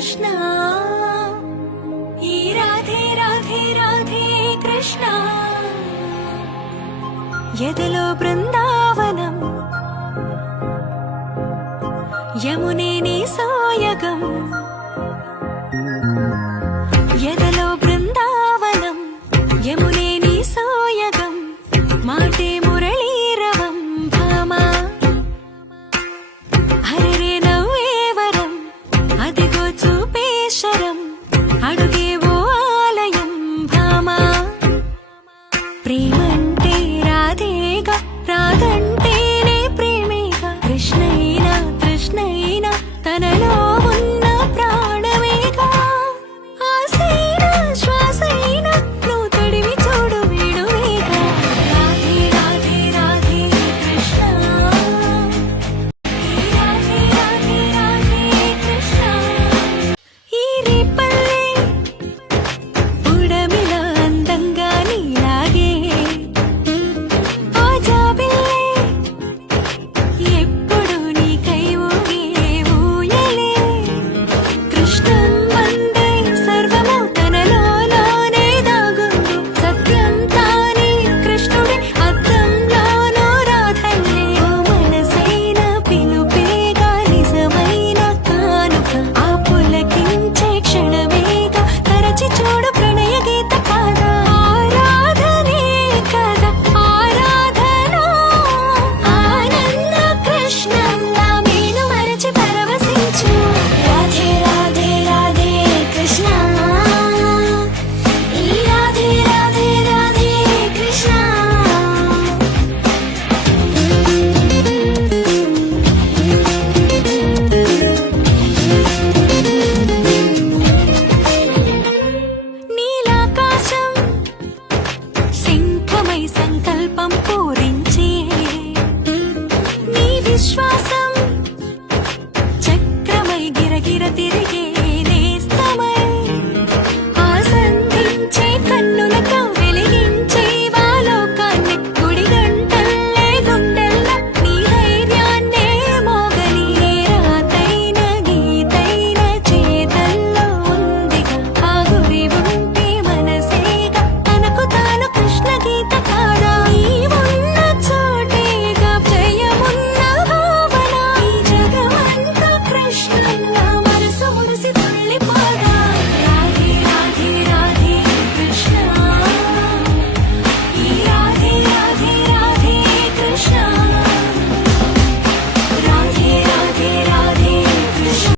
కృష్ణ. ఈ రాధే రాధే రాధే కృష్ణ. ఎదలో బృందావనం. యమునే నీ సాయగం ఎదలో బృందావనం. యమునే నీ సాయగం మాటే అడుగేవో ఆలయం భామ ప్రేమంటే రాధేగా రాధంటేనే ప్రేమేగా. కృష్ణైనా కృష్ణైనా తనలో cara